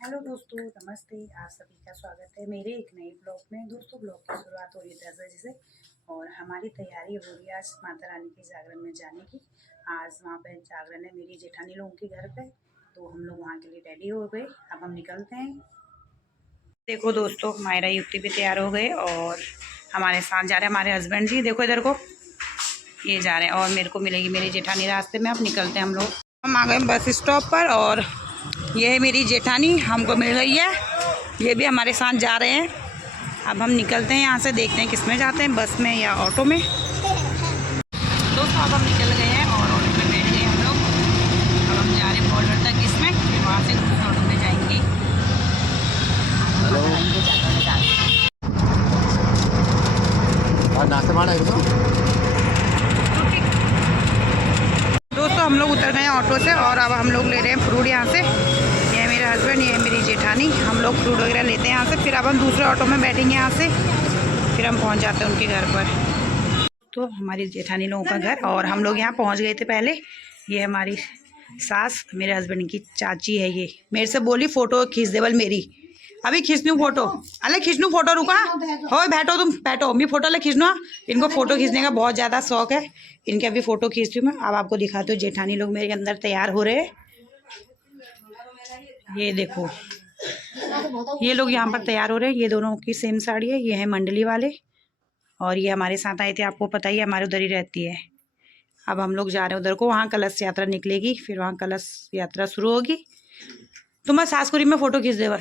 Hello दोस्तों, नमस्ते। आप सभी का स्वागत है मेरे एक नए ब्लॉग में। दोस्तों, ब्लॉग की शुरुआत हो रही है 10 बजे से और हमारी तैयारी हो रही है आज माता रानी के जागरण में जाने की। आज वहाँ पे जागरण है मेरी जेठानी लोगों के घर पे, तो हम लोग वहाँ के लिए रेडी हो गए। अब हम निकलते हैं। देखो दोस्तों, मायरा युक्ति भी तैयार हो गए और हमारे साथ जा रहे हैं हमारे हस्बैंड जी। देखो इधर को, ये जा रहे हैं और मेरे को मिलेगी मेरी जेठानी रास्ते में। अब निकलते हैं हम लोग। हम आ गए बस स्टॉप पर और ये है मेरी जेठानी, हमको मिल रही है। ये भी हमारे साथ जा रहे हैं। अब हम निकलते हैं यहाँ से, देखते हैं किस में जाते हैं, बस में या ऑटो में। दोस्तों अब हम निकल गए हैं और ऑटो में बैठ गए हम लोग। अब हम जा रहे हैं बॉर्डर तक, इसमें फिर वहाँ से दूसरे ऑटो में जाएंगे। दोस्तों हम लोग उतर गए हैं ऑटो से और अब हम लोग ले रहे हैं फ्रूट यहाँ से। ये है मेरे हस्बैंड, ये है मेरी जेठानी। हम लोग फ्रूट वगैरह लेते हैं यहाँ से, फिर अब हम दूसरे ऑटो में बैठेंगे यहाँ से, फिर हम पहुँच जाते हैं उनके घर पर। तो हमारी जेठानी लोगों का घर, और हम लोग यहाँ पहुँच गए थे पहले। ये हमारी सास, मेरे हस्बैंड की चाची है। ये मेरे से बोली फ़ोटो खींच दे, बल मेरी अभी खींचनू फ़ोटो। अरे खींचनू फ़ोटो, रुका हो, बैठो तुम बैठो, मैं फ़ोटो ले खींचना। इनको फ़ोटो खींचने का बहुत ज़्यादा शौक है। इनके अभी फ़ोटो खींचती हूँ मैं। अब आपको दिखाती हूँ जेठानी लोग मेरे अंदर तैयार हो रहे हैं। ये देखो, ये लोग यहाँ पर तैयार हो रहे हैं। ये दोनों की सेम साड़ी है। ये है मंडली वाले और ये हमारे साथ आए थे, आपको पता ही है, हमारे उधर ही रहती है। अब हम लोग जा रहे हैं उधर को, वहाँ कलश यात्रा निकलेगी, फिर वहाँ कलश यात्रा शुरू होगी। तुम्हारे सासकुरी में फ़ोटो खींच देवर।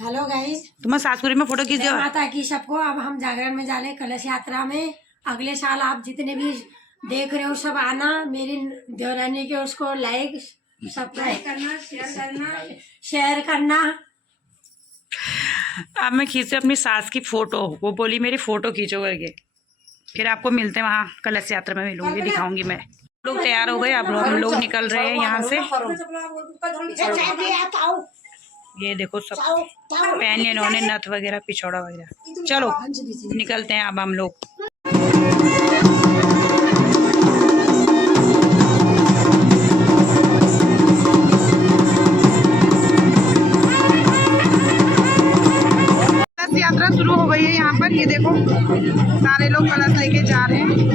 हेलो गाइस, तुम्हारे सासकुरी में फ़ोटो खींच देवर। माता की सबको। अब हम जागरण में जा रहे हैं कलश यात्रा में। अगले साल आप जितने भी देख रहे हो सब आना। मेरी देवरानी के उसको लाइक सब्सक्राइब करना, शेयर करना। अब मैं खींचे अपनी सास की फ़ोटो, वो बोली मेरी फ़ोटो खींचो करके। फिर आपको मिलते हैं वहाँ कलश यात्रा में, मिलूंगी, दिखाऊंगी मैं। लोग तैयार हो गए, अब हम लोग निकल रहे हैं यहाँ से। ये देखो सब पहन लिया इन्होंने, नथ वगैरह, पिछौड़ा वगैरह। चलो निकलते हैं अब हम लोग। कलश यात्रा शुरू हो गई है यहाँ पर। ये देखो सारे लोग कलश लेके जा रहे हैं।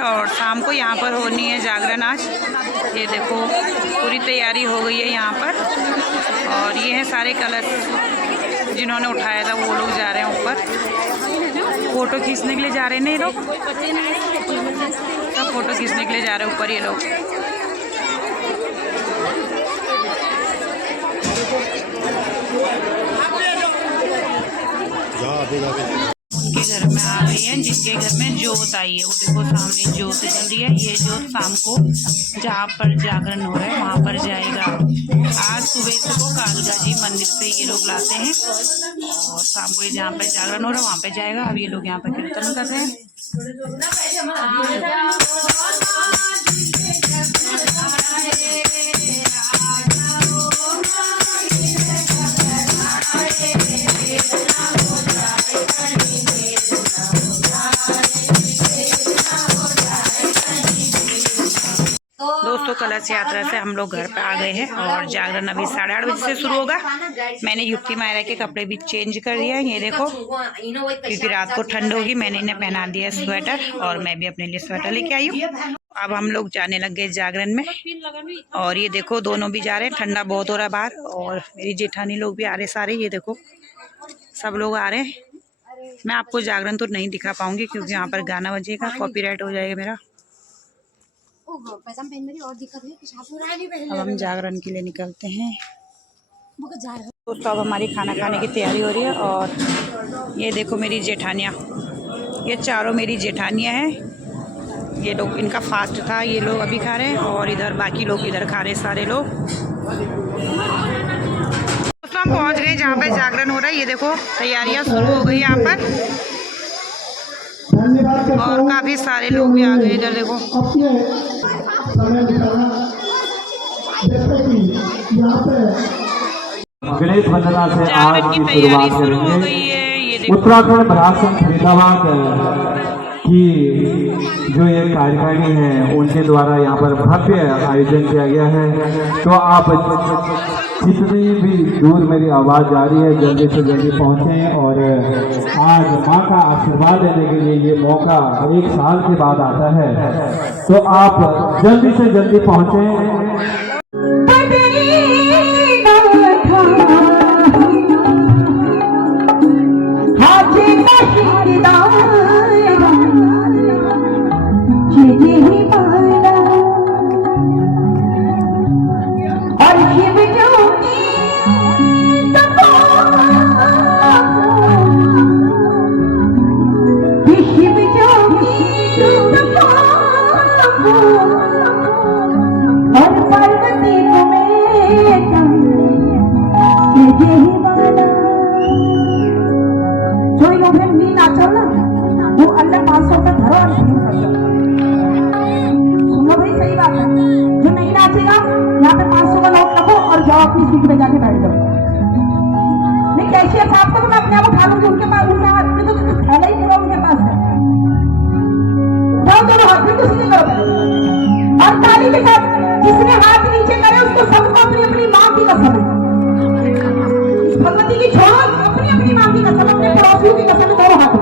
और शाम को यहाँ पर होनी है जागरण आज। ये देखो पूरी तैयारी हो गई है यहाँ पर और ये है सारे कलश जिन्होंने उठाया था, वो लोग जा रहे हैं ऊपर। फ़ोटो खींचने के लिए जा रहे हैं ना ये लोग, सब फ़ोटो खींचने के लिए जा रहे हैं ऊपर ये लोग। उनके घर में आ गई है, जिसके घर में जोत आई है। वो देखो सामने जोत जल रही है। ये जोत शाम को जहाँ पर जागरण हो रहा है वहाँ पर जाएगा। आज सुबह को कालका जी मंदिर से ये लोग लाते हैं और शाम को जहाँ पर जागरण हो रहा है वहाँ पे जाएगा। अब ये लोग यहाँ पर कीर्तन कर रहे हैं। दोस्तों कलश यात्रा से हम लोग घर पे आ गए हैं और जागरण अभी 8:30 बजे से शुरू होगा। मैंने युक्ति मायरा के कपड़े भी चेंज कर दिया है, ये देखो, क्योंकि रात को ठंड होगी। मैंने इन्हें पहना दिया स्वेटर और मैं भी अपने लिए स्वेटर लेके आई हूँ। अब हम लोग जाने लग गए जागरण में और ये देखो दोनों भी जा रहे हैं। ठंडा बहुत हो रहा है बाहर और मेरी जेठानी लोग भी आ रहे सारे। ये देखो सब लोग आ रहे हैं। मैं आपको जागरण तो नहीं दिखा पाऊंगी क्योंकि यहाँ पर गाना बजेगा, कॉपीराइट हो जाएगा मेरा। पैजामा पहन मेरी और दिक्कत है कि रानी पहन अब हम जागरण के लिए निकलते हैं वो जा रहा दोस्तों। अब हमारी खाना खाने की तैयारी हो रही है और ये देखो मेरी जेठानियाँ, ये चारों मेरी जेठानियाँ हैं। ये लोग, इनका फास्ट था, ये लोग अभी खा रहे हैं और इधर बाकी लोग इधर खा रहे हैं सारे लोग। दोस्तों हम पहुँच गए जहाँ पे जागरण हो रहा है। ये देखो तैयारियाँ शुरू हो गई यहाँ पर और काफ़ी सारे लोग भी आ गए इधर देखो। गणेश वंदना से आज जागरण की की तैयारी शुरुआत शुरू हो करेंगे। गई है। ये देखो उत्तराखंड भ्रात संघ फरीदाबाद की जो ये कार्यकारिणी है उनके द्वारा यहाँ पर भव्य आयोजन किया गया है। तो आप जितनी भी दूर मेरी आवाज़ जा रही है जल्दी से जल्दी पहुँचें और आज माँ का आशीर्वाद देने के लिए ये मौका 1 साल के बाद आता है। तो आप जल्दी से जल्दी पहुँचें। अपनी सीट पे जाके बैठ जाओ। नहीं कैशियर साहब को तो मैं अपने आप उठा लूंगी, उनके पास उनके हाथ में तो थैला ही पूरा उनके पास है। जाओ दोनों हाथ में कुछ नहीं करो और ताली के साथ जिसने हाथ नीचे करे उसको सबको अपनी अपनी माँ की कसम है। भगवती की छोड़ो, अपनी अपनी माँ की कसम, अपने पड़ोसियों की कसम, दोनों हाथ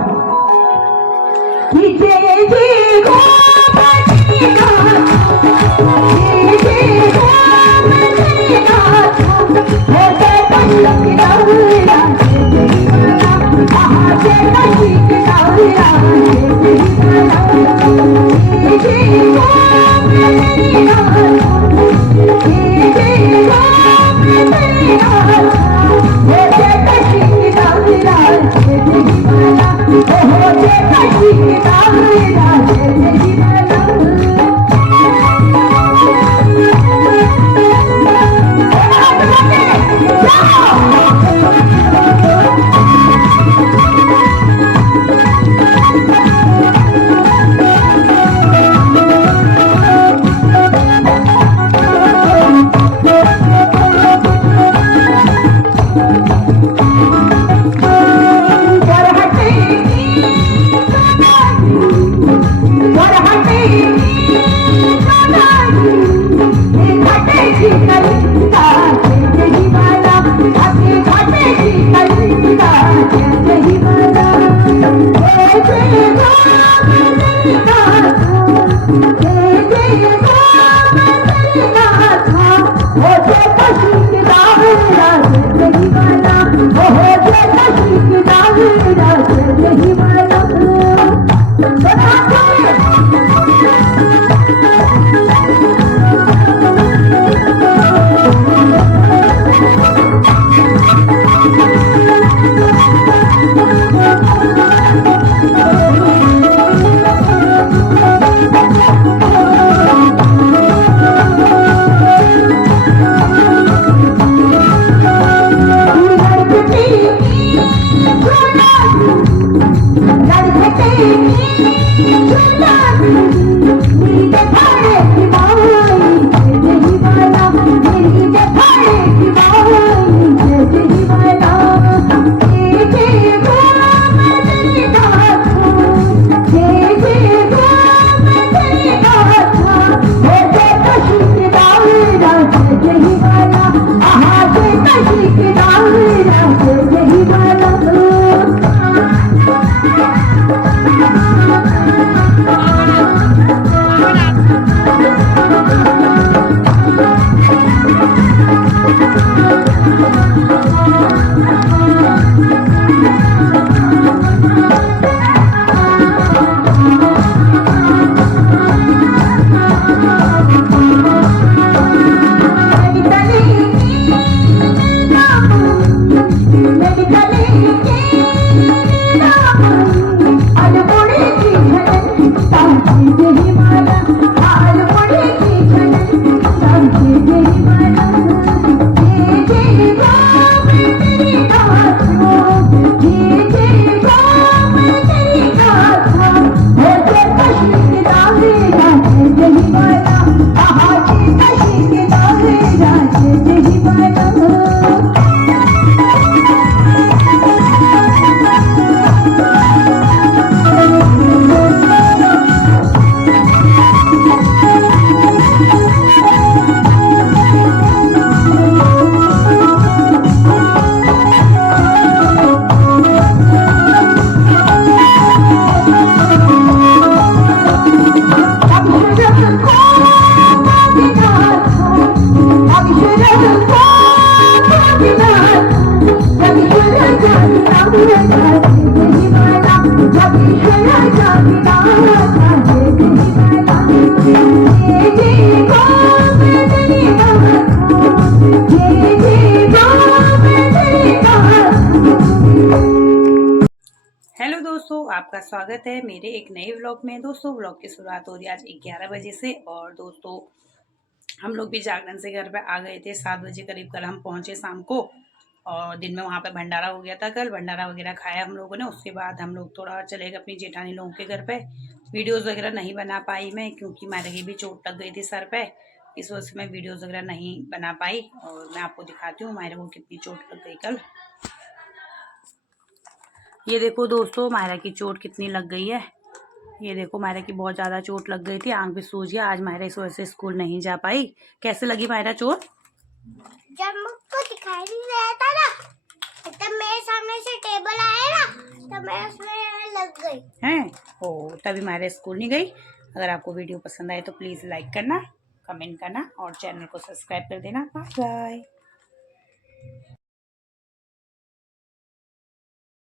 आपका स्वागत है मेरे एक नए व्लॉग में। दोस्तों व्लॉग की शुरुआत हो रही है आज 11 बजे से। और दोस्तों हम लोग भी जागरण से घर पे आ गए थे 7 बजे करीब। कल हम पहुँचे शाम को और दिन में वहाँ पे भंडारा हो गया था। कल भंडारा वगैरह खाया हम लोगों ने। उसके बाद हम लोग थोड़ा चले गए अपनी जेठानी लोगों के घर पे। वीडियोस वगैरह नहीं बना पाई मैं, क्योंकि मेरे की भी चोट लग गई थी सर पे। इस वजह से मैं वीडियोस वगैरह नहीं बना पाई। और मैं आपको दिखाती हूँ मायरा को कितनी चोट लग गई कल। ये देखो दोस्तों मायरा की चोट कितनी लग गई है। ये देखो मायरा की बहुत ज़्यादा चोट लग गई थी, आंख भी सूज गया। आज मायरा इस वजह से स्कूल नहीं जा पाई। कैसे लगी मायरा चोट? जब मुझको दिखाई नहीं रहा था ना, तब मेरे सामने से टेबल आया ना, तब मैं उसमें लग गई। हैं ओ तभी मायरा स्कूल नहीं गई। अगर आपको वीडियो पसंद आए तो प्लीज़ लाइक करना, कमेंट करना और चैनल को सब्सक्राइब कर देना। Bye bye.